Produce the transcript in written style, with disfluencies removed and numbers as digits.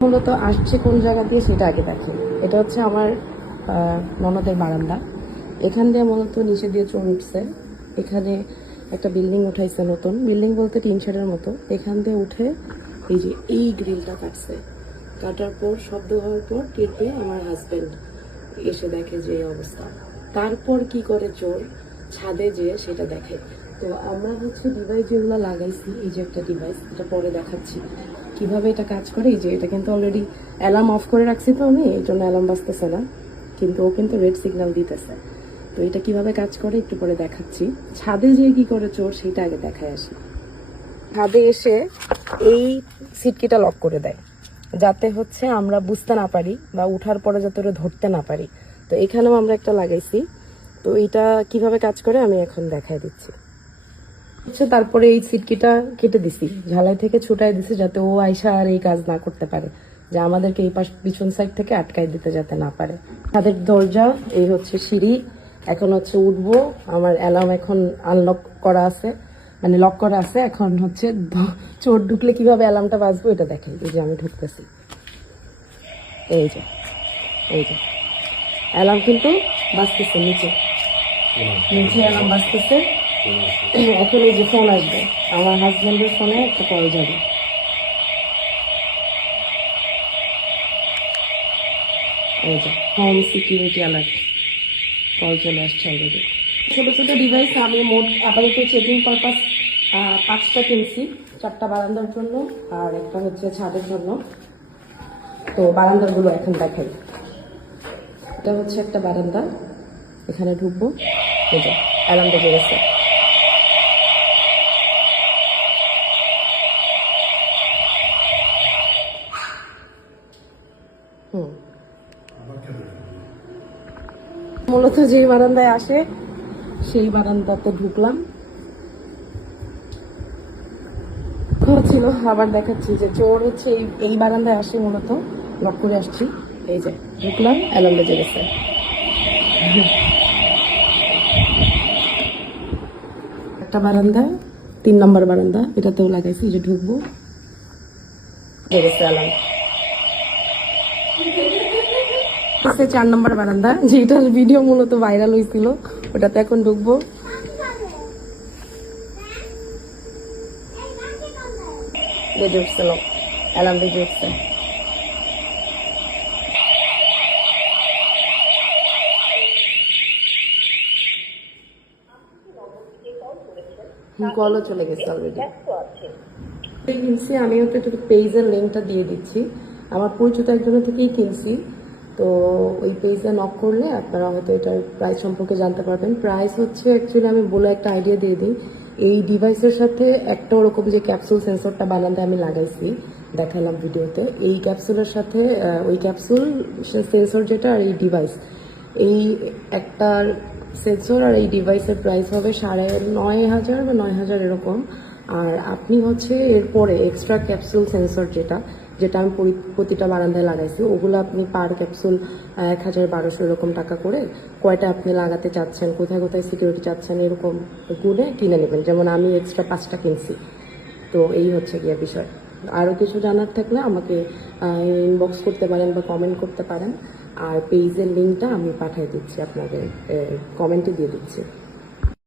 মূলত আসছে কোন জায়গা দিয়ে সেটা আগে দেখি। এটা হচ্ছে আমার ননদের বারান্দা। এখান দিয়ে মূলত নিচে দিয়ে চলে উঠছে। এখানে একটা বিল্ডিং উঠাইছে, নতুন বিল্ডিং বলতে টিন শেডের মতো। এখান দিয়ে উঠে এই যে এই গ্রিলটা কাটছে। কাটার পর শব্দ হওয়ার পর টের পেয়ে আমার হাজবেন্ড এসে দেখে যে এই অবস্থা। তারপর কি করে চোর, ছাদে যেয়ে সেটা দেখে। তো আমরা হচ্ছে ডিভাইস যেগুলো লাগাইছি, এই যে একটা ডিভাইস, এটা পরে দেখাচ্ছি কিভাবে এটা কাজ করে। এই যে এটা কিন্তু অলরেডি অ্যালার্ম অফ করে রাখছি, তো আমি এই জন্য অ্যালার্ম বাজতেছে না, কিন্তু ও কিন্তু রেড সিগন্যাল দিতেছে। তো এটা কিভাবে কাজ করে একটু পরে দেখাচ্ছি। ছাদে যেয়ে কি করে চোর সেটা আগে দেখায় আসি। ছাদে এসে এই সিটকিটা লক করে দেয়, যাতে হচ্ছে আমরা বুঝতে না পারি বা উঠার পরে যাতে ওরা ধরতে না পারি। তো এখানেও আমরা একটা লাগাইছি। তো এটা কিভাবে কাজ করে আমি এখন দেখাই দিচ্ছি। তারপরে এই সিটকিটা কেটে দিছি, ঝালাই থেকে ছুটাই দিছি, যাতে ও আয়সা আর এই কাজ না করতে পারে, যে আমাদেরকে এই পাশ পিছন সাইড থেকে আটকাই দিতে যাতে না পারে। তাদের দরজা, এই হচ্ছে সিঁড়ি। এখন হচ্ছে উঠবো। আমার অ্যালার্ম এখন আনলক করা আছে, মানে লক করা আছে। এখন হচ্ছে চোর ঢুকলে কিভাবে অ্যালার্মটা বাজবো এটা দেখাই। এই যে আমি ঢুকতেছি, এই যে এই যে অ্যালার্ম কিন্তু বাজতেছে, নিচে নিচে অ্যালার্ম বাজতেছে। এখন এই যে ফোন আসবে, আমার হাজব্যান্ডের ফোনে একটা কল যাবে। এই যে হোম সিকিউরিটি অ্যালার্ট, কল চলে আসছে অলরেডি। ছোটো ছোটো ডিভাইস আমি মোট আপাতত চেকিং পারপাস 5টা কিনছি, 4টা বারান্দার জন্য আর একটা হচ্ছে ছাদের জন্য। তো বারান্দাগুলো এখন দেখাই। এটা হচ্ছে একটা বারান্দা, এখানে ঢুকবো। এই যে অ্যালার্ম বেজে গেছে। মূলত যে বারান্দায় আসে সেই বারান্দাতে ঢুকলাম ছিল। আবার দেখাচ্ছি যে চোর হচ্ছে এই বারান্দায় আসে, মূলত লক করে আসছি। এই যে ঢুকলাম, অ্যালার্ম বেজে গেছে। একটা বারান্দা, 3 নম্বর বারান্দা, এটাতেও লাগাইছি। যে ঢুকবো, বেজে গেছে অ্যালার্ম। 4 নম্বর বারান্দা, যেটার ভিডিও মূলত ভাইরাল হয়েছিল, ওটাতে এখন ঢুকবো। বেজে উঠছিল, অ্যালার্ম বেজে উঠছে। কলও চলে গেছে অলরেডি। কিনছি আমি, হচ্ছে একটু পেজের লিঙ্কটা দিয়ে দিচ্ছি। আমার পরিচিত একজনের থেকেই কিনছি। তো ওই পেজে নক করলে আপনারা হয়তো এটার প্রাইস সম্পর্কে জানতে পারবেন। প্রাইস হচ্ছে অ্যাকচুয়ালি আমি বলে একটা আইডিয়া দিয়ে দিই। এই ডিভাইসের সাথে একটা ওরকম যে ক্যাপসুল সেন্সরটা বানাতে আমি লাগাইছি, দেখালাম ভিডিওতে। এই ক্যাপসুলের সাথে ওই ক্যাপসুল সেন্সর যেটা আর এই ডিভাইস, এই একটার সেন্সর আর এই ডিভাইসের প্রাইস হবে 9,500 বা 9,000 এরকম। আর আপনি হচ্ছে এরপরে এক্সট্রা ক্যাপসুল সেন্সর যেটা যেটা আমি প্রতিটা বারান্দায় লাগাইছি, ওগুলো আপনি পার ক্যাপসুল 1,000-1,200 এরকম টাকা করে, কয়টা আপনি লাগাতে চাচ্ছেন, কোথায় কোথায় সিকিউরিটি চাচ্ছেন, এরকম গুনে কিনে নেবেন। যেমন আমি এক্সট্রা 5টা কিনছি। তো এই হচ্ছে গিয়ে বিষয়। আরও কিছু জানার থাকলে আমাকে ইনবক্স করতে পারেন বা কমেন্ট করতে পারেন। আর পেজের লিঙ্কটা আমি পাঠিয়ে দিচ্ছি, আপনাদের কমেন্টে দিয়ে দিচ্ছি।